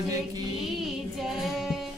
की जय।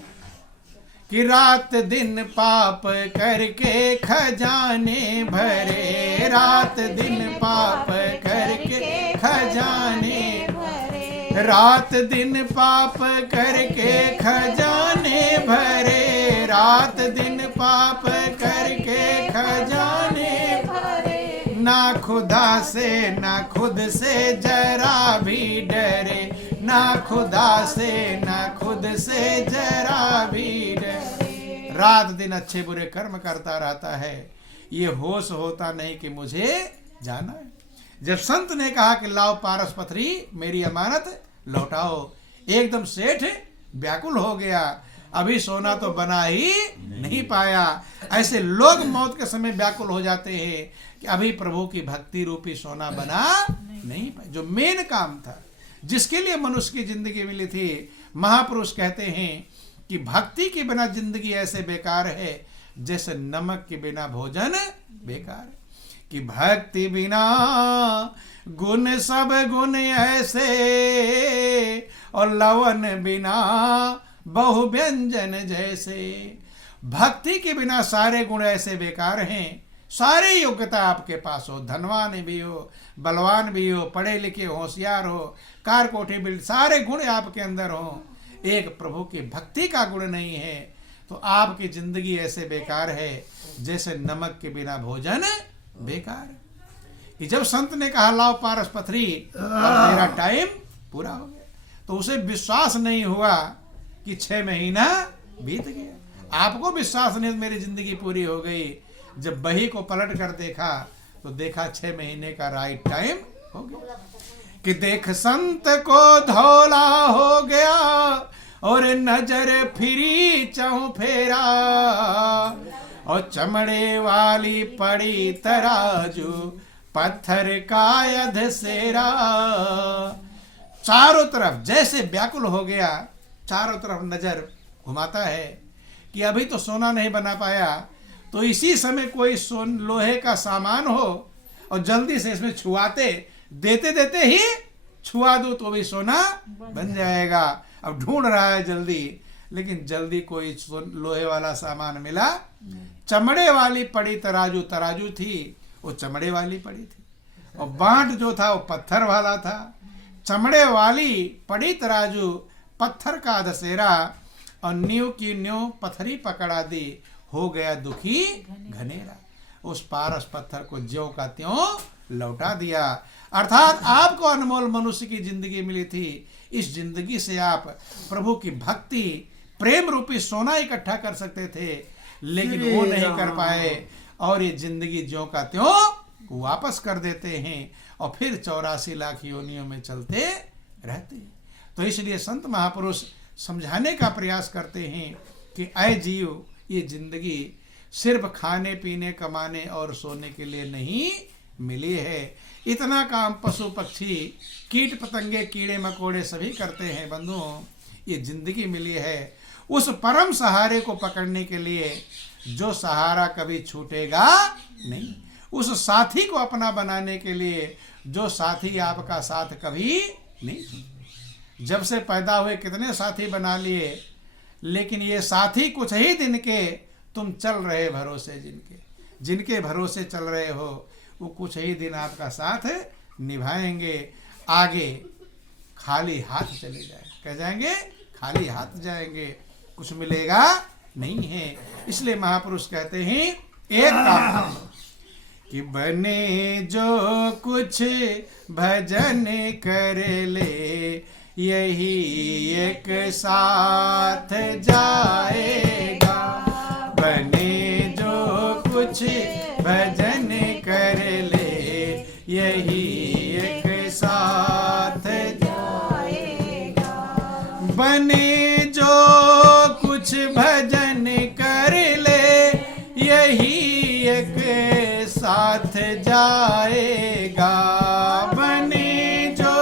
कि रात दिन पाप करके खजाने भरे, रात दिन पाप करके खजाने भरे, रात दिन पाप करके खजाने भरे, रात दिन पाप करके खजाने भरे। ना खुदा से ना खुद से जरा भी डरे, ना खुदा से ना खुद से जरा भी डरे। रात दिन अच्छे बुरे कर्म करता रहता है, ये होश होता नहीं कि मुझे जाना है। जब संत ने कहा कि लाओ पारस पथरी मेरी अमानत लौटाओ, एकदम सेठ व्याकुल हो गया। अभी सोना तो बना ही नहीं पाया। ऐसे लोग मौत के समय व्याकुल हो जाते हैं कि अभी प्रभु की भक्ति रूपी सोना बना नहीं पाया, जो मेन काम था, जिसके लिए मनुष्य की जिंदगी मिली थी। महापुरुष कहते हैं कि भक्ति के बिना जिंदगी ऐसे बेकार है जैसे नमक के बिना भोजन बेकार है। कि भक्ति बिना गुण सब गुण ऐसे, और लवन बिना बहु व्यंजन जैसे। भक्ति के बिना सारे गुण ऐसे बेकार हैं। सारे योग्यता आपके पास हो, धनवान भी हो, बलवान भी हो, पढ़े लिखे होशियार हो, कार कोठी बिल्ड, सारे गुण आपके अंदर हो, एक प्रभु की भक्ति का गुण नहीं है तो आपकी जिंदगी ऐसे बेकार है जैसे नमक के बिना भोजन बेकार। कि जब संत ने कहा लाओ पारस पथरी, अब मेरा टाइम पूरा हो गया, तो उसे विश्वास नहीं हुआ कि 6 महीना बीत गया। आपको विश्वास नहीं मेरी जिंदगी पूरी हो गई। जब बही को पलट कर देखा तो देखा 6 महीने का राइट टाइम हो गया। कि देख संत को धौला हो गया और नजर फिरी चहु फेरा, और चमड़े वाली पड़ी तराजू पत्थर का अधसेरा। चारों तरफ जैसे व्याकुल हो गया, चारों तरफ नजर घुमाता है कि अभी तो सोना नहीं बना पाया, तो इसी समय कोई लोहे का सामान हो और जल्दी से इसमें छुआते देते देते ही छुआ दो तो भी सोना बन जाएगा। अब ढूंढ रहा है जल्दी, लेकिन जल्दी कोई लोहे वाला सामान मिला। चमड़े वाली पड़ी तराजू, तराजू थी वो चमड़े वाली पड़ी थी, और बांट जो था वो पत्थर वाला था। चमड़े वाली पड़ी तराजू पत्थर का दशहरा, और न्यू की न्यू पत्थरी पकड़ा दी, हो गया दुखी घनेरा। उस पारस पत्थर को ज्यों का त्यों लौटा दिया। अर्थात आपको अनमोल मनुष्य की जिंदगी मिली थी। इस जिंदगी से आप प्रभु की भक्ति प्रेम रूपी सोना इकट्ठा कर सकते थे, लेकिन वो नहीं कर पाए, और ये जिंदगी ज्यों का त्यों वापस कर देते हैं और फिर 84 लाख योनियों में चलते रहते हैं। तो इसलिए संत महापुरुष समझाने का प्रयास करते हैं कि ऐ जीव, ये जिंदगी सिर्फ खाने पीने कमाने और सोने के लिए नहीं मिली है। इतना काम पशु पक्षी कीट पतंगे कीड़े मकोड़े सभी करते हैं बंधुओं। ये जिंदगी मिली है उस परम सहारे को पकड़ने के लिए जो सहारा कभी छूटेगा नहीं, उस साथी को अपना बनाने के लिए जो साथी आपका साथ कभी नहीं। जब से पैदा हुए कितने साथी बना लिए, लेकिन ये साथी कुछ ही दिन के, तुम चल रहे भरोसे जिनके भरोसे चल रहे हो, वो कुछ ही दिन आपका साथ निभाएंगे। आगे खाली हाथ चले जाए, कह जाएंगे खाली हाथ जाएंगे, कुछ मिलेगा नहीं है। इसलिए महापुरुष कहते हैं एक काम कि बने जो कुछ भजन कर ले, यही एक साथ जाएगा। बने जो कुछ भजन कर ले, यही एक साथ जाएगा। बने जो कुछ भजन कर ले, यही एक साथ जाएगा। बने जो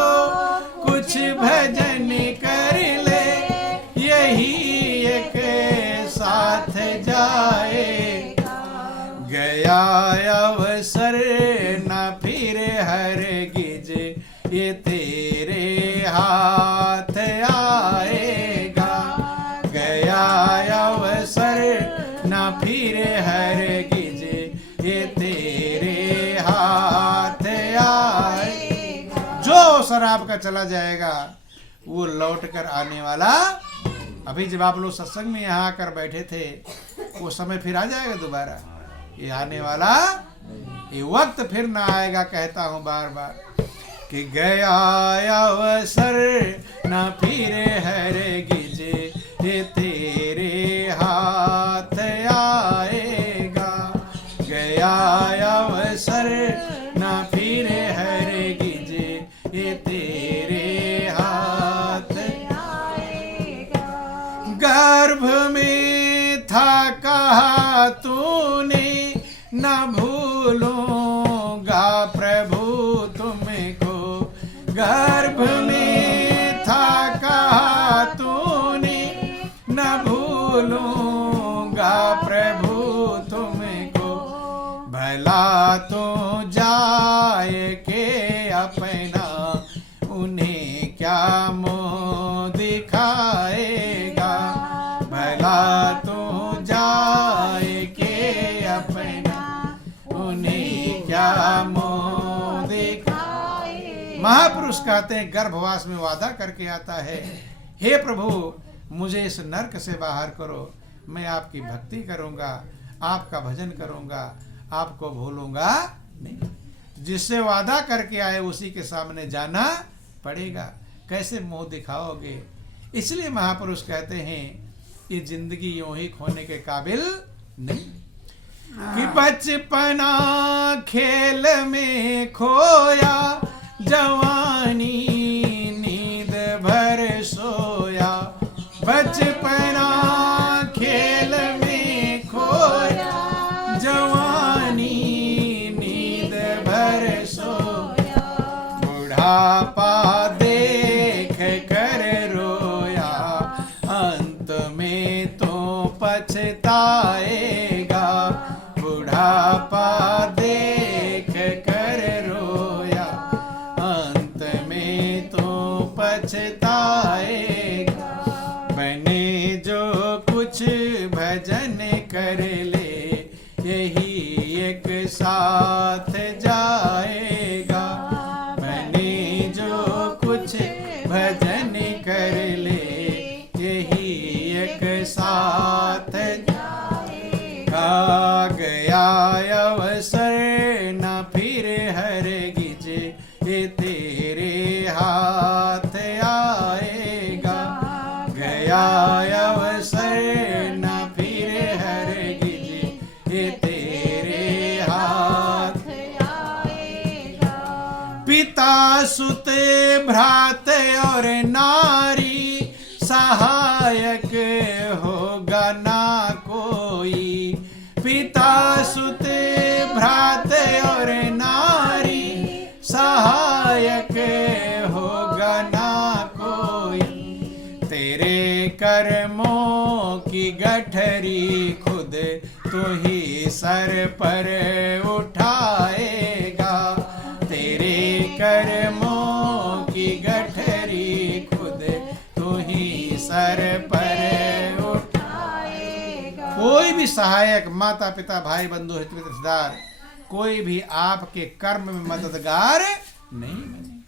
कुछ भजन कर ले, यही एक साथ जाएगा। गया अवसर न फिर हरगिज, ये तेरे हाथ आए। आएगा। गया अवसर न फिर हरगिज, ये तेरे हाथ आएगा। जो शराब का चला जाएगा वो लौट कर आने वाला। अभी जब आप लोग सत्संग में यहाँ आकर बैठे थे वो समय फिर आ जाएगा दोबारा, ये आने वाला ये वक्त फिर ना आएगा। कहता हूँ बार बार कि गया अवसर न फिर हरगिज, ये तेरे हाथ आएगा। गया अवसर न फिर हरगिज, ये तेरे हाथ आएगा। गर्भ में था कहा तूने, न भूलूंगा प्रभु तुमको। गर्भ में था कहा तूने, न भूलूंगा प्रभु तुमको। भला तो जाए के अपना, उन्हें क्या मोह दिखाएगा। भला तो जाए के अपना, उन्हें क्या मोह दिखाएगा। महापुरुष कहते हैं गर्भवास में वादा करके आता है, हे प्रभु मुझे इस नरक से बाहर करो, मैं आपकी भक्ति करूंगा, आपका भजन करूंगा, आपको भूलूंगा नहीं। जिससे वादा करके आए उसी के सामने जाना पड़ेगा, कैसे मुंह दिखाओगे। इसलिए महापुरुष कहते हैं ये जिंदगी यूं ही खोने के काबिल नहीं कि बचपना खेल में खोया, जवानी नींद भर सोया। बचपना खेल में खोया, जवानी नींद भर सोया। बुढ़ापा देख कर रोया, अंत में तो पछताएगा। बुढ़ापा देख कर रोया, अंत में तो पछताएगा। बने जो कुछ भजन कर ले, यही एक साथ जाएगा। बने जो कुछ भजन कर ले, यही एक साथ जाएगा। गया अवसर न फिर हरगिज, ये तेरे हाथ आएगा। गया अवसर न फिर हरगिज, ये तेरे हाथ आएगा। पिता सुत भ्रात और नारी, सहायक होगा ना कोई। पिता सुत भ्रात और नारी, सहायक होगा ना कोई। तेरे कर्मों की गठरी खुद तू ही सर पर उठाएगा। तेरे कर्मों की गठरी खुद तू ही सर पर उठाएगा। कोई भी सहायक, माता पिता भाई बंधु हित रिश्तेदार, कोई भी आपके कर्म में मददगार नहीं बने।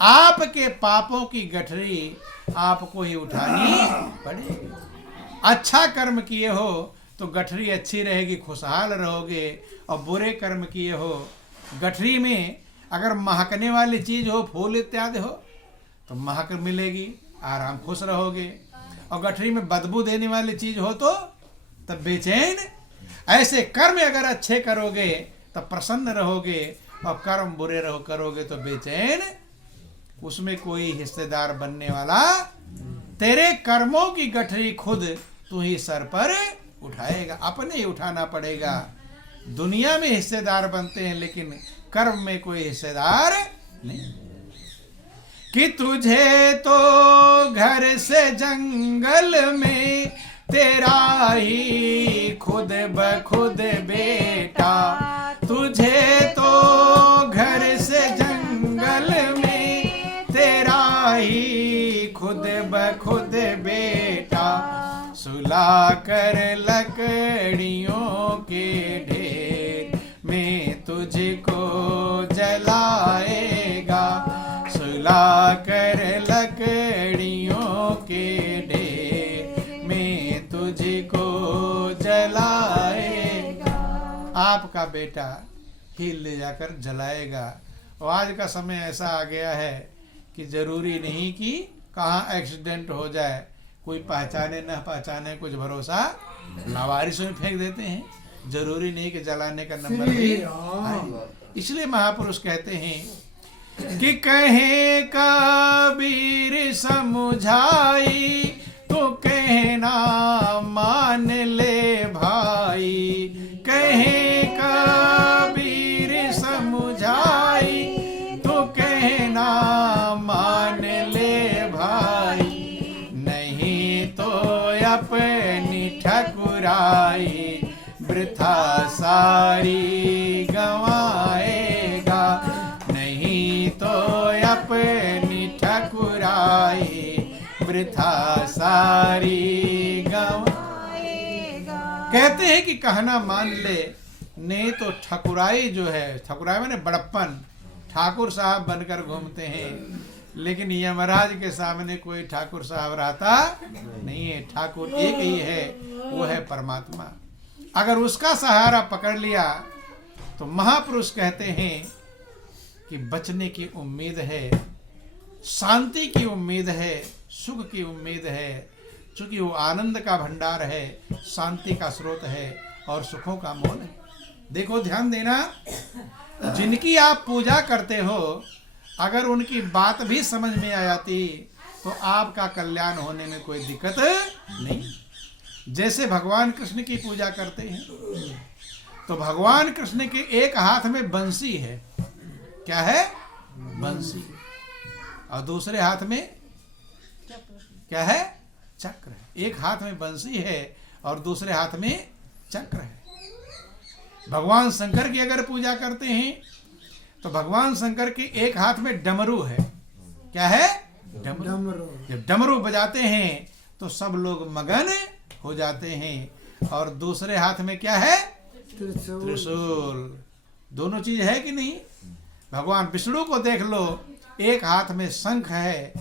आपके पापों की गठरी आपको ही उठानी पड़ेगी। अच्छा कर्म किए हो तो गठरी अच्छी रहेगी, खुशहाल रहोगे। और बुरे कर्म किए हो, गठरी में अगर महकने वाली चीज हो, फूल इत्यादि हो, तो महक मिलेगी, आराम खुश रहोगे। और गठरी में बदबू देने वाली चीज हो तो तब बेचैन। ऐसे कर्म अगर अच्छे करोगे तब प्रसन्न रहोगे, और कर्म बुरे करोगे तो बेचैन। उसमें कोई हिस्सेदार बनने वाला, तेरे कर्मों की गठरी खुद तू ही सर पर उठाएगा, अपने ही उठाना पड़ेगा। दुनिया में हिस्सेदार बनते हैं लेकिन कर्म में कोई हिस्सेदार नहीं। कि तुझे तो घर से जंगल में तेरा ही खुद बखुद बेटा। तुझे तो घर से जंगल में तेरा ही खुद बखुद सुलाकर लकड़ियों के ढेर में तुझको जलाएगा, सुलाकर लकड़ियों के ढेर में तुझको जलाएगा। आपका बेटा ही ले जाकर जलाएगा। और आज का समय ऐसा आ गया है कि जरूरी नहीं कि कहाँ एक्सीडेंट हो जाए, कोई पहचाने न पहचाने, कुछ भरोसा लावारिस में फेंक देते हैं। जरूरी नहीं कि जलाने का नंबर भी आए। इसलिए महापुरुष कहते हैं कि कहे कबीर समझाई तो कहना मान ले भाई, कहे कबीर समझाई तो कहना मान ले भाई, नहीं तो अपनी ठकुराई वृथा सारी गंवाएगा, नहीं तो अपनी ठकुराई वृथा सारी गंवाएगा। कहते हैं कि कहना मान ले, नहीं तो ठकुराई जो है, ठकुराई माने बड़प्पन, ठाकुर साहब बनकर घूमते हैं, लेकिन यमराज के सामने कोई ठाकुर साहब रहता नहीं है। ठाकुर एक ही है, वो है परमात्मा। अगर उसका सहारा पकड़ लिया तो महापुरुष कहते हैं कि बचने की उम्मीद है, शांति की उम्मीद है, सुख की उम्मीद है, क्योंकि वो आनंद का भंडार है, शांति का स्रोत है और सुखों का मोल है। देखो ध्यान देना, जिनकी आप पूजा करते हो, अगर उनकी बात भी समझ में आ जाती तो आपका कल्याण होने में कोई दिक्कत नहीं। जैसे भगवान कृष्ण की पूजा करते हैं तो भगवान कृष्ण के एक हाथ में बंसी है, क्या है? बंसी। और दूसरे हाथ में क्या है? चक्र है। एक हाथ में बंसी है और दूसरे हाथ में चक्र है। भगवान शंकर की अगर पूजा करते हैं तो भगवान शंकर के एक हाथ में डमरू है, क्या है? डमरू। जब डमरू बजाते हैं तो सब लोग मगन हो जाते हैं। और दूसरे हाथ में क्या है? त्रिशूल। दोनों चीज है कि नहीं? भगवान विष्णु को देख लो, एक हाथ में शंख है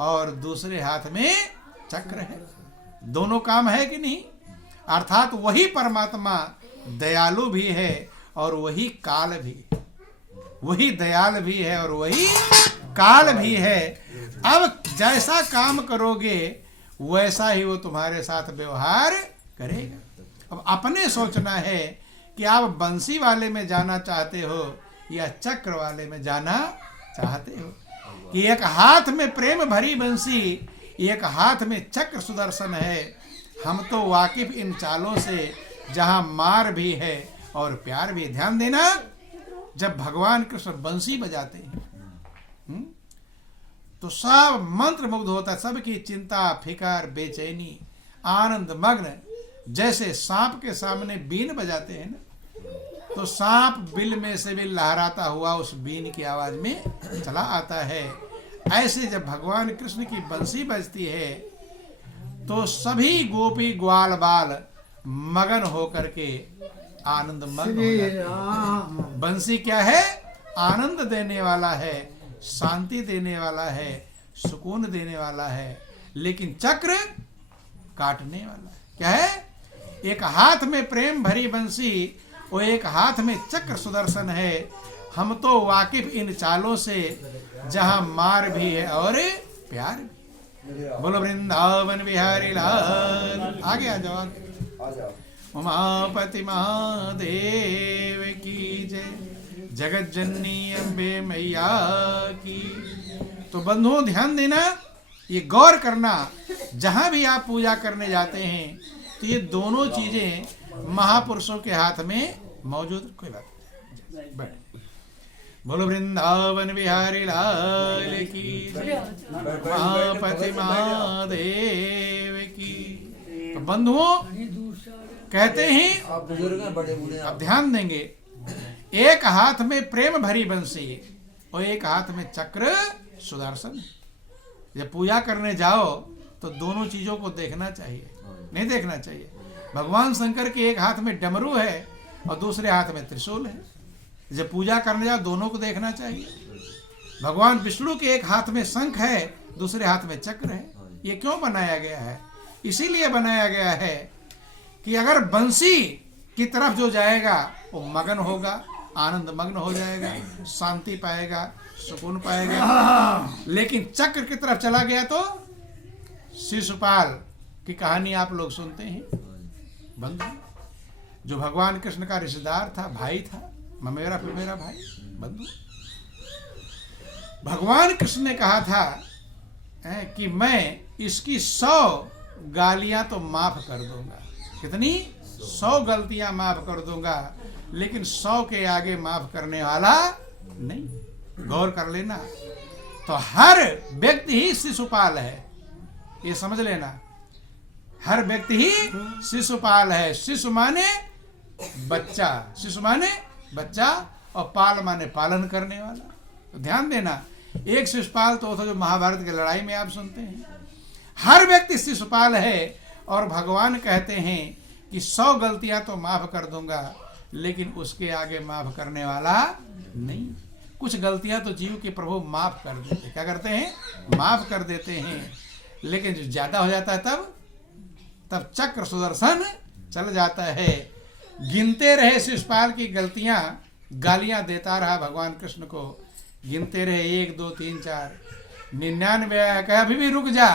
और दूसरे हाथ में चक्र है। दोनों काम है कि नहीं? अर्थात वही परमात्मा दयालु भी है और वही काल भी, वही दयाल भी है और वही काल भी है। अब जैसा काम करोगे वैसा ही वो तुम्हारे साथ व्यवहार करेगा। अब अपने सोचना है कि आप बंसी वाले में जाना चाहते हो या चक्र वाले में जाना चाहते हो। कि एक हाथ में प्रेम भरी बंसी, एक हाथ में चक्र सुदर्शन है। हम तो वाकिफ इन चालों से, जहां मार भी है और प्यार भी। ध्यान देना, जब भगवान कृष्ण बंसी बजाते हैं तो सब मंत्र मुग्ध होता है, सबकी चिंता, फिकर, बेचैनी, आनंद मग्न। जैसे सांप के सामने बीन बजाते हैं ना, तो सांप बिल में से भी लहराता हुआ उस बीन की आवाज में चला आता है। ऐसे जब भगवान कृष्ण की बंसी बजती है तो सभी गोपी ग्वाल बाल मगन होकर के आनंद मग्न हो जाते हैं। बंसी क्या है? आनंद देने वाला है, शांति देने वाला है, सुकून देने वाला है। लेकिन चक्र काटने वाला है। क्या है? एक हाथ में प्रेम भरी बंसी और एक हाथ में चक्र सुदर्शन है। हम तो वाकिफ इन चालों से, जहां मार भी है और प्यार भी। बोलो वृंदावन बिहारी लाल। आगे आ जाओ, उमापति महादेव की जय, जगत जननी अम्बे मैया की। तो बंधुओं ध्यान देना, ये गौर करना, जहां भी आप पूजा करने जाते हैं तो ये दोनों चीजें महापुरुषों के हाथ में मौजूद। कोई बात नहीं, बैठ। बोलो वृंदावन बिहारी लाल की, महापति महादेव की। तो बंधुओं कहते हैं, अब ध्यान देंगे, एक हाथ में प्रेम भरी बंसी और एक हाथ में चक्र सुदर्शन। जब पूजा करने जाओ तो दोनों चीजों को देखना चाहिए। नहीं देखना चाहिए। भगवान शंकर के एक हाथ में डमरू है और दूसरे हाथ में त्रिशूल है। जब पूजा करने जाओ दोनों को देखना चाहिए। भगवान विष्णु के एक हाथ में शंख है, दूसरे हाथ में चक्र है। ये क्यों बनाया गया है? इसीलिए बनाया गया है कि अगर बंसी की तरफ जो जाएगा वो मगन होगा, आनंद मग्न हो जाएगा, शांति पाएगा, सुकून पाएगा। लेकिन चक्र की तरफ चला गया तो शिशुपाल की कहानी आप लोग सुनते हैं बंधु, जो भगवान कृष्ण का रिश्तेदार था, भाई था, ममेरा फिर भाई बंधु। भगवान कृष्ण ने कहा था कि मैं इसकी 100 गालियां तो माफ कर दूंगा। कितनी? 100 गलतियां माफ कर दूंगा, लेकिन 100 के आगे माफ करने वाला नहीं। गौर कर लेना। तो हर व्यक्ति ही शिशुपाल है, ये समझ लेना। हर व्यक्ति ही शिशुपाल है। शिशु माने बच्चा, शिशु माने बच्चा, और पाल माने पालन करने वाला। तो ध्यान देना, एक शिशुपाल तो था जो महाभारत की लड़ाई में आप सुनते हैं। हर व्यक्ति शिशुपाल है और भगवान कहते हैं कि 100 गलतियां तो माफ कर दूंगा, लेकिन उसके आगे माफ करने वाला नहीं। कुछ गलतियां तो जीव के प्रभु माफ कर देते, क्या करते हैं? माफ कर देते हैं। लेकिन जो ज्यादा हो जाता है तब चक्र सुदर्शन चल जाता है। गिनते रहे शिशुपाल की गलतियां, गालियां देता रहा भगवान कृष्ण को। गिनते रहे 1 2 3 4 99 कहा अभी भी रुक जा।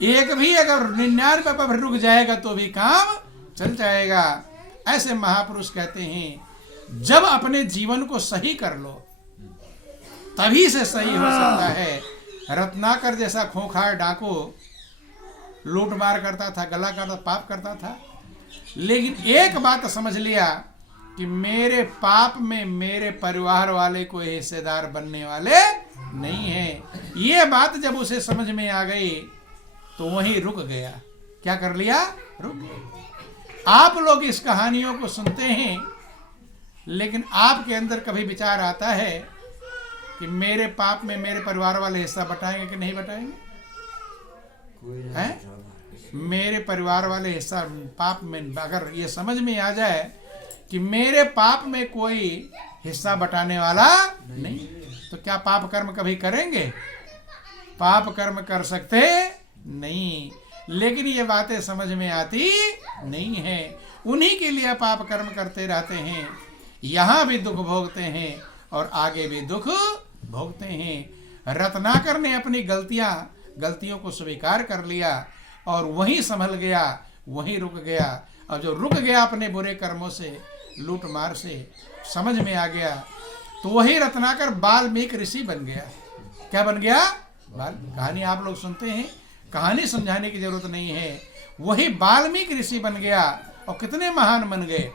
एक भी अगर 99 पर रुक जाएगा तो भी काम चल जाएगा। ऐसे महापुरुष कहते हैं जब अपने जीवन को सही कर लो तभी से सही हो सकता है। रत्नाकर जैसा खोखार डाकू लूट मार करता था, गला काटता, पाप करता था, लेकिन एक बात समझ लिया कि मेरे पाप में मेरे परिवार वाले कोई हिस्सेदार बनने वाले नहीं है। ये बात जब उसे समझ में आ गई तो वहीं रुक गया। क्या कर लिया? रुक गया। आप लोग इस कहानियों को सुनते हैं, लेकिन आपके अंदर कभी विचार आता है कि मेरे पाप में मेरे परिवार वाले हिस्सा बटाएंगे कि नहीं बटाएंगे? हैं? मेरे परिवार वाले हिस्सा पाप में, अगर ये समझ में आ जाए कि मेरे पाप में कोई हिस्सा बटाने वाला नहीं, तो क्या पाप कर्म कभी करेंगे? पाप कर्म कर सकते नहीं। लेकिन ये बातें समझ में आती नहीं है। उन्हीं के लिए पाप कर्म करते रहते हैं, यहाँ भी दुख भोगते हैं और आगे भी दुख भोगते हैं। रत्नाकर ने अपनी गलतियों को स्वीकार कर लिया और वहीं संभल गया, वहीं रुक गया। और जो रुक गया अपने बुरे कर्मों से, लूट मार से, समझ में आ गया, तो वही रत्नाकर वाल्मीकि ऋषि बन गया। क्या बन गया? कहानी आप लोग सुनते हैं, कहानी समझाने की जरूरत नहीं है। वही वाल्मीकि ऋषि बन गया और कितने महान बन गए।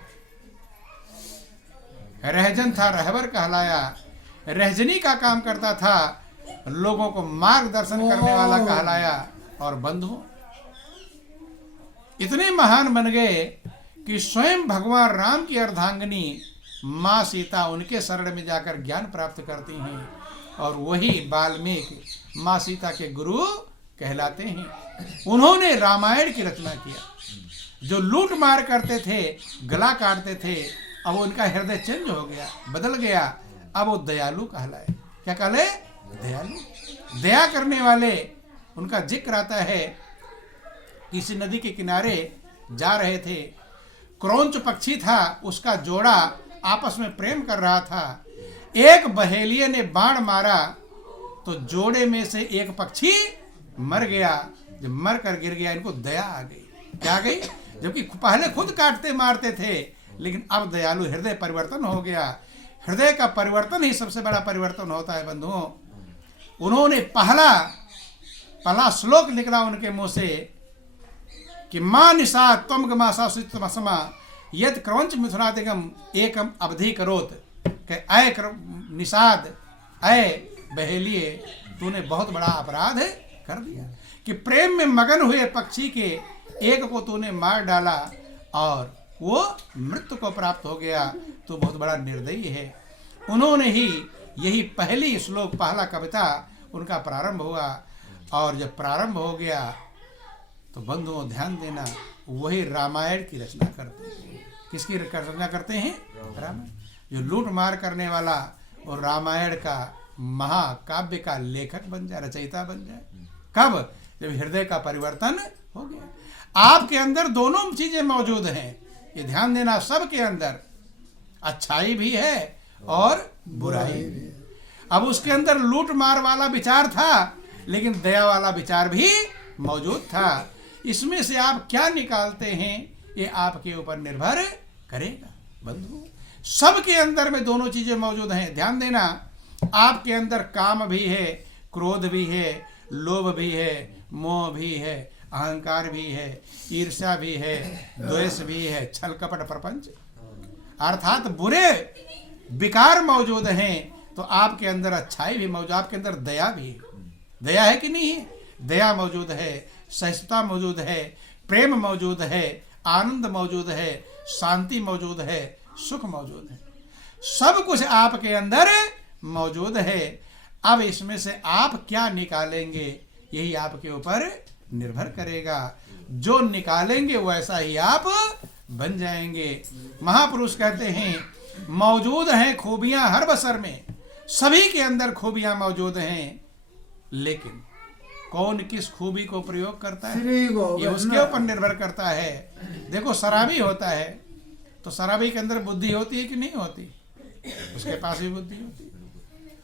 रहजन था, रहबर कहलाया। रहजनी का काम करता था, लोगों को मार्गदर्शन करने वाला कहलाया। और बंधु इतने महान बन गए कि स्वयं भगवान राम की अर्धांगिनी माँ सीता उनके शरण में जाकर ज्ञान प्राप्त करती हैं और वही वाल्मीकि माँ सीता के गुरु कहलाते हैं। उन्होंने रामायण की रचना किया। जो लूट मार करते थे, गला काटते थे, अब उनका हृदय चेंज हो गया, बदल गया। अब वो दयालु कहलाए। क्या कहलाए? दयालु। दया करने वाले। उनका जिक्र आता है, किसी नदी के किनारे जा रहे थे, क्रौंच पक्षी था, उसका जोड़ा आपस में प्रेम कर रहा था। एक बहेलिये ने बाण मारा तो जोड़े में से एक पक्षी मर गया। जब मर कर गिर गया, इनको दया आ गई। क्या आ गई? जबकि पहले खुद काटते मारते थे, लेकिन अब दयालु, हृदय परिवर्तन हो गया। हृदय का परिवर्तन ही सबसे बड़ा परिवर्तन होता है बंधुओं। उन्होंने पहला श्लोक निकला उनके मुंह से कि मां निषाद त्वम गमासा यद क्रौंच मिथुनादिगम एकम अवधि करोत। ऐ निषाद, ऐ बहेलिए, तूने बहुत बड़ा अपराध कर दिया कि प्रेम में मगन हुए पक्षी के एक को तूने मार डाला और वो मृत्यु को प्राप्त हो गया। तो बहुत बड़ा निर्दयी है। उन्होंने ही यही पहली श्लोक, पहला कविता उनका प्रारंभ हुआ। और जब प्रारंभ हो गया तो बंधुओं ध्यान देना, वही रामायण की रचना करते हैं। किसकी रचना करते हैं? रामायण। जो लूट मार करने वाला और रामायण का महाकाव्य का लेखक बन जाए, रचयिता बन जाए। कब? जब हृदय का परिवर्तन हो गया। आपके अंदर दोनों चीजें मौजूद हैं, ये ध्यान देना। सबके अंदर अच्छाई भी है और बुराई भी है। अब उसके अंदर लूट मार वाला विचार था, लेकिन दया वाला विचार भी मौजूद था। इसमें से आप क्या निकालते हैं, ये आपके ऊपर निर्भर करेगा। बंधु, सबके अंदर में दोनों चीजें मौजूद हैं। ध्यान देना, आपके अंदर काम भी है, क्रोध भी है, लोभ भी है, मोह भी है, अहंकार भी है, ईर्ष्या भी है, द्वेष भी है, छल कपट प्रपंच, अर्थात बुरे विकार मौजूद हैं। तो आपके अंदर अच्छाई भी मौजूद, आपके अंदर दया भी है। दया है कि नहीं है? दया मौजूद है, सहिष्णुता मौजूद है, प्रेम मौजूद है, आनंद मौजूद है, शांति मौजूद है, सुख मौजूद है। सब कुछ आपके अंदर मौजूद है। अब इसमें से आप क्या निकालेंगे, यही आपके ऊपर निर्भर करेगा। जो निकालेंगे वैसा ही आप बन जाएंगे। महापुरुष कहते हैं, मौजूद हैं खूबियां हर बसर में, सभी के अंदर खूबियां मौजूद हैं, लेकिन कौन किस खूबी को प्रयोग करता है, ये उसके ऊपर निर्भर करता है। देखो, शराबी होता है तो शराबी के अंदर बुद्धि होती है कि नहीं होती? उसके पास भी बुद्धि होती है,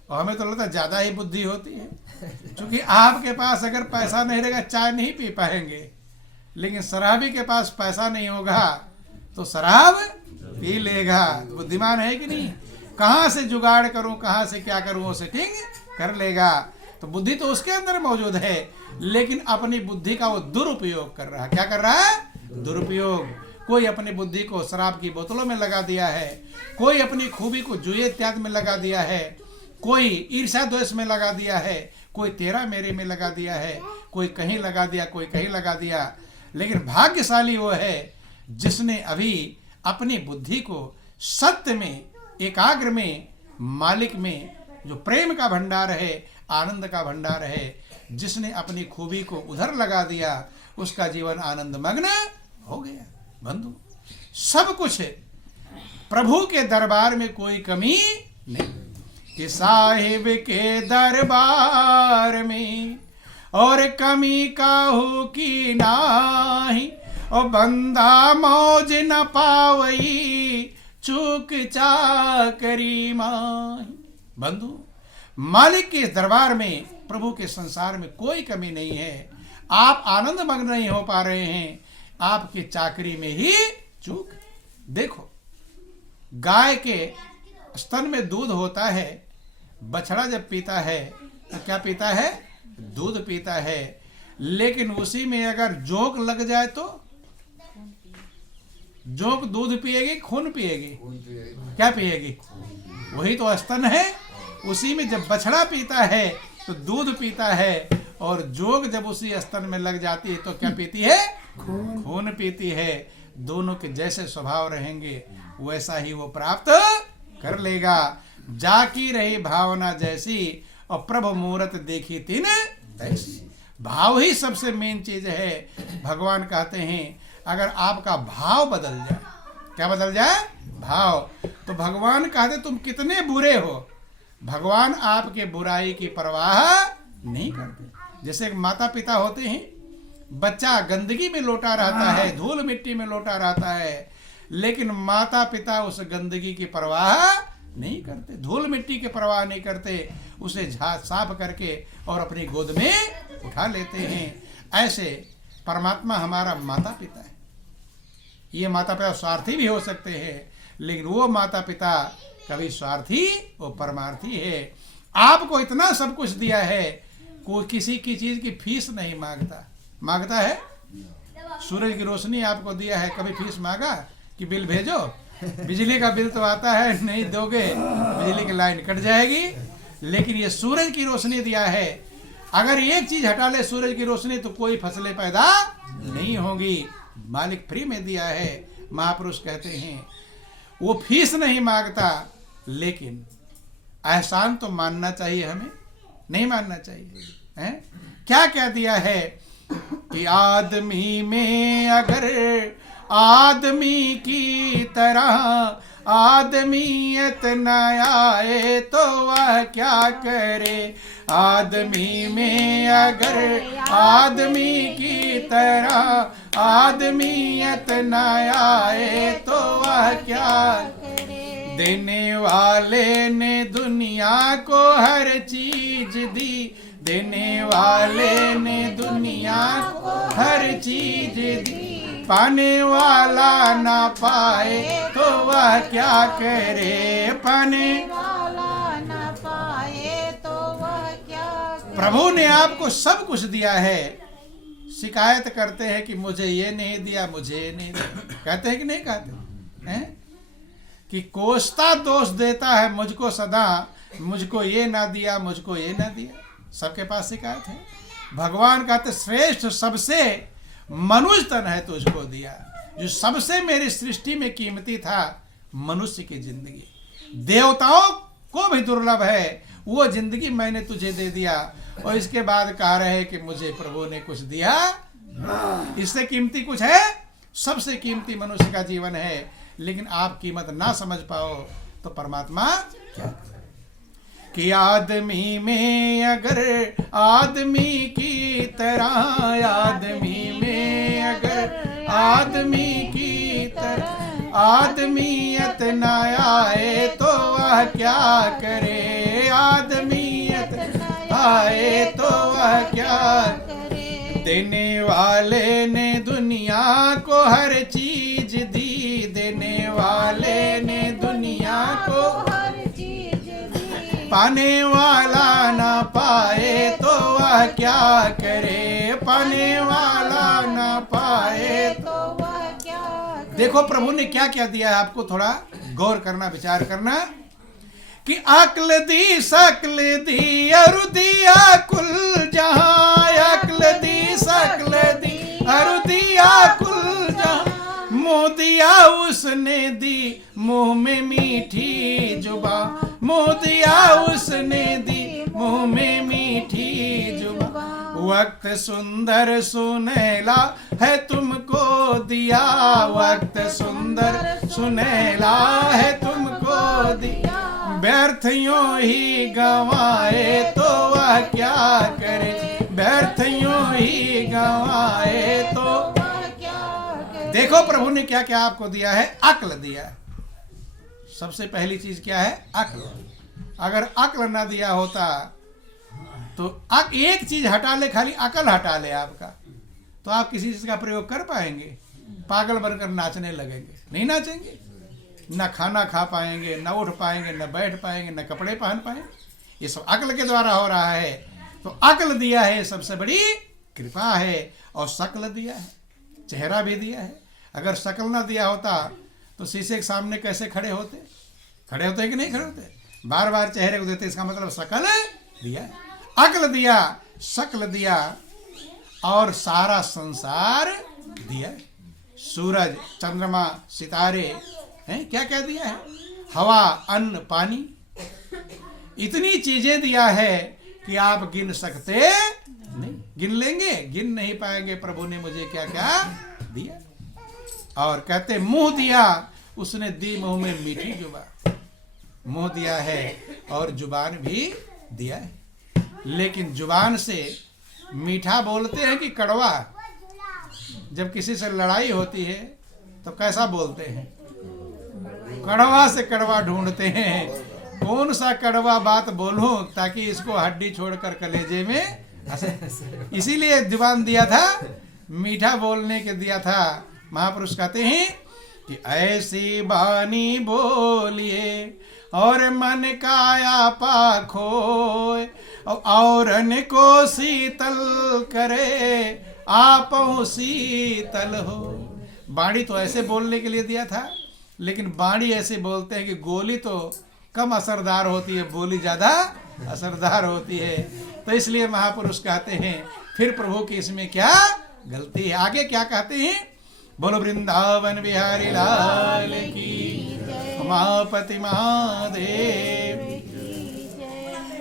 और हमें तो लगता है ज्यादा ही बुद्धि होती है। क्योंकि आपके पास अगर पैसा नहीं रहेगा, चाय नहीं पी पाएंगे, लेकिन शराबी के पास पैसा नहीं होगा तो शराब पी लेगा। बुद्धिमान है कि नहीं? कहाँ से जुगाड़ करूं, कहाँ से क्या करूं, वो सेटिंग कर लेगा। तो बुद्धि तो उसके अंदर मौजूद है, लेकिन अपनी बुद्धि का वो दुरुपयोग कर रहा है। क्या कर रहा है? दुरुपयोग। कोई अपनी बुद्धि को शराब की बोतलों में लगा दिया है, कोई अपनी खूबी को जुए इत्यादि में लगा दिया है, कोई ईर्ष्या द्वेष में लगा दिया है, कोई तेरा मेरे में लगा दिया है, कोई कहीं लगा दिया, कोई कहीं लगा दिया। लेकिन भाग्यशाली वो है जिसने अभी अपनी बुद्धि को सत्य में, एकाग्र में, मालिक में, जो प्रेम का भंडार है, आनंद का भंडार है, जिसने अपनी खूबी को उधर लगा दिया, उसका जीवन आनंद मग्न हो गया। बंधु, सब कुछ है, प्रभु के दरबार में कोई कमी नहीं कि साहिब के दरबार में और कमी काहू की नाही, और बंदा मौज न पावई चूक चाकरी माही। बंधु, मालिक के दरबार में, प्रभु के संसार में कोई कमी नहीं है। आप आनंद मग्न नहीं हो पा रहे हैं, आपकी चाकरी में ही चूक। देखो, गाय के स्तन में दूध होता है, बछड़ा जब पीता है तो क्या पीता है? दूध पीता है। लेकिन उसी में अगर जोंक लग जाए तो जोंक दूध पिएगी, खून पिएगी? क्या पिएगी? वही तो स्तन है। उसी में जब बछड़ा पीता है तो दूध पीता है, और जोग जब उसी स्तन में लग जाती है तो क्या पीती है? खून पीती है। दोनों के जैसे स्वभाव रहेंगे वैसा ही वो प्राप्त कर लेगा। जाकी रही भावना जैसी, और प्रभु मूरत देखी तीन तैसी। भाव ही सबसे मेन चीज है। भगवान कहते हैं, अगर आपका भाव बदल जाए, क्या बदल जाए? भाव। तो भगवान कहते तुम कितने बुरे हो, भगवान आपके बुराई की परवाह नहीं करते। जैसे एक माता पिता होते हैं, बच्चा गंदगी में लोटा रहता है, धूल मिट्टी में लोटा रहता है, लेकिन माता पिता उस गंदगी की परवाह नहीं करते, धूल मिट्टी की परवाह नहीं करते, उसे झाड़ साफ करके और अपनी गोद में उठा लेते हैं। ऐसे परमात्मा हमारा माता पिता है। ये माता पिता स्वार्थी भी हो सकते हैं, लेकिन वो माता पिता कभी स्वार्थी वो परमार्थी है। आपको इतना सब कुछ दिया है, कोई किसी की चीज की फीस नहीं मांगता। मांगता है? सूरज की रोशनी आपको दिया है, कभी फीस मांगा कि बिल भेजो? बिजली का बिल तो आता है, नहीं दोगे बिजली की लाइन कट जाएगी। लेकिन ये सूरज की रोशनी दिया है, अगर एक चीज हटा ले सूरज की रोशनी तो कोई फसलें पैदा नहीं होंगी। मालिक फ्री में दिया है। महापुरुष कहते हैं वो फीस नहीं मांगता, लेकिन एहसान तो मानना चाहिए हमें, नहीं मानना चाहिए। हैं? क्या क्या दिया है कि आदमी में अगर आदमी की तरह आदमियत न आए तो वह क्या करे। आदमी में अगर आदमी की तरह आदमियत न आए तो वह क्या करे। देने वाले ने दुनिया को हर चीज दी, देने वाले ने दुनिया को हर चीज दी, पाने वाला ना पाए तो वह क्या करे। पाने वाला न पाए तो वह क्या करे। प्रभु ने आपको सब कुछ दिया है, शिकायत करते हैं कि मुझे ये नहीं दिया, मुझे ये नहीं दिया, कहते हैं कि नहीं कहते हैं कि कोसता दोष देता है मुझको सदा, मुझको ये ना दिया, मुझको ये ना दिया, सबके पास शिकायत है। भगवान कहते श्रेष्ठ सबसे मनुष्य तन है तुझको दिया, जो सबसे मेरी सृष्टि में कीमती था मनुष्य की जिंदगी, देवताओं को भी दुर्लभ है वो जिंदगी मैंने तुझे दे दिया। और इसके बाद कह रहे हैं कि मुझे प्रभु ने कुछ दिया, इससे कीमती कुछ है? सबसे कीमती मनुष्य का जीवन है, लेकिन आप कीमत ना समझ पाओ तो परमात्मा क्या कि आदमी में अगर आदमी की तरह आदमी में अगर आदमी की तरह आदमियत न आए तो वह क्या करे। आदमियत आए तो वह क्या करे। देने वाले ने दुनिया को हर चीज दी, देने वाले ने दुनिया को पाने वाला ना पाए तो वह क्या करे। पाने वाला ना पाए तो वह क्या करे। देखो प्रभु ने क्या क्या दिया है आपको, थोड़ा गौर करना, विचार करना कि अक्ल दी, शकल दी, और दिया कुल जहां। अक्ल दी, शकल दी, और दिया कुल जहां। मुंह दिया उसने दी, मुंह में मीठी जुबान। मुंह दिया उसने दी, मुंह में मीठी जुबान। वक्त सुंदर सुनैला है तुमको दिया, वक्त सुंदर सुनैला है तुमको दिया। व्यर्थ यूं ही गंवाए तो वह क्या करे। व्यर्थ यूं ही गंवाए तो वह क्या करे। देखो प्रभु ने क्या क्या आपको दिया है। अक्ल दिया, सबसे पहली चीज क्या है? अक्ल। अगर अक्ल ना दिया होता तो एक चीज हटा ले, खाली अकल हटा ले आपका, तो आप किसी चीज का प्रयोग कर पाएंगे? पागल बनकर नाचने लगेंगे, नहीं नाचेंगे, न खाना खा पाएंगे, न उठ पाएंगे, न बैठ पाएंगे, न कपड़े पहन पाएंगे। ये सब अक्ल के द्वारा हो रहा है। तो अक्ल दिया है, सबसे बड़ी कृपा है। और शकल दिया है, चेहरा भी दिया है। अगर शकल ना दिया होता तो शीशे के सामने कैसे खड़े होते? खड़े होते कि नहीं खड़े होते? बार बार चेहरे को देते, इसका मतलब शकल दिया है। अक्ल दिया, शकल दिया, और सारा संसार दिया। सूरज, चंद्रमा, सितारे हैं, क्या क्या दिया है? हवा, अन्न, पानी, इतनी चीजें दिया है कि आप गिन सकते नहीं। गिन लेंगे, गिन नहीं पाएंगे प्रभु ने मुझे क्या क्या दिया। और कहते मुंह दिया उसने दी, मुंह में मीठी जुबान। मुंह दिया है और जुबान भी दिया है, लेकिन जुबान से मीठा बोलते हैं कि कड़वा? जब किसी से लड़ाई होती है तो कैसा बोलते हैं? कड़वा से कड़वा ढूंढते हैं, कौन सा कड़वा बात बोलूं ताकि इसको हड्डी छोड़कर कलेजे में हंसे। इसीलिए जुबान दिया था, मीठा बोलने के दिया था। महापुरुष कहते हैं कि ऐसी बानी बोलिए और मन काया पाखोय, औरन को शीतल करे आपो शीतल हो। बाणी तो ऐसे बोलने के लिए दिया था, लेकिन बाणी ऐसे बोलते हैं कि गोली तो कम असरदार होती है, बोली ज्यादा असरदार होती है। तो इसलिए महापुरुष कहते हैं फिर प्रभु की इसमें क्या गलती है। आगे क्या कहते हैं? बोलो वृंदावन बिहारी लाल की, उमापति महादेव।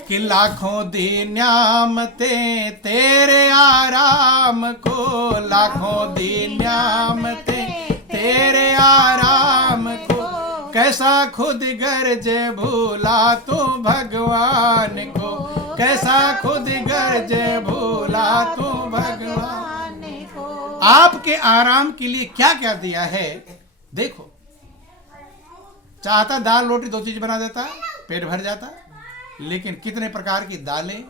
कि लाखों दी न्यामतें तेरे आराम को, लाखों दी न्यामतें तेरे आराम को, कैसा खुद गर्जे भूला तू भगवान को, कैसा खुद गर्जे भूला तू भगवान को। आपके आराम के लिए क्या क्या दिया है देखो। चाहता दाल रोटी दो चीज बना देता, पेट भर जाता, लेकिन कितने प्रकार की दालें,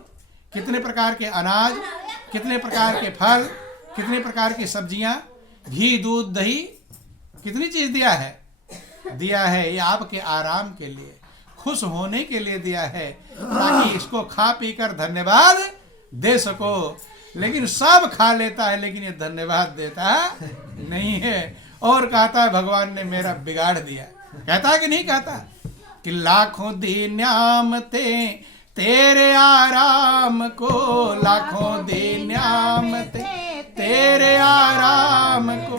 कितने प्रकार के अनाज, कितने प्रकार के फल, कितने प्रकार की सब्जियां, घी दूध दही, कितनी चीज दिया है। ये आपके आराम के लिए, खुश होने के लिए दिया है, ताकि इसको खा पी कर धन्यवाद दे सको। लेकिन सब खा लेता है, लेकिन ये धन्यवाद देता नहीं है, और कहता है भगवान ने मेरा बिगाड़ दिया। कहता है कि नहीं कहता कि लाखों दी न्यामतें तेरे आराम को, लाखों दी न्यामतें तेरे आराम को,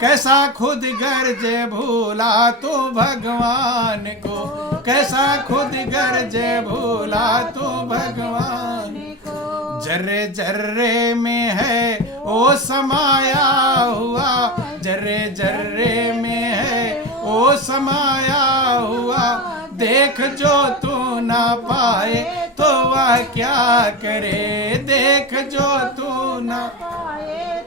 कैसा खुद गर्जे भूला तो भगवान को, कैसा खुद गर्जे भूला तो भगवान को। जर्रे जर्रे में है ओ समाया हुआ, जर्रे जर्रे में है ओ समाया हुआ, देख जो तू ना पाए तो वह क्या करे, देख जो तू ना पाए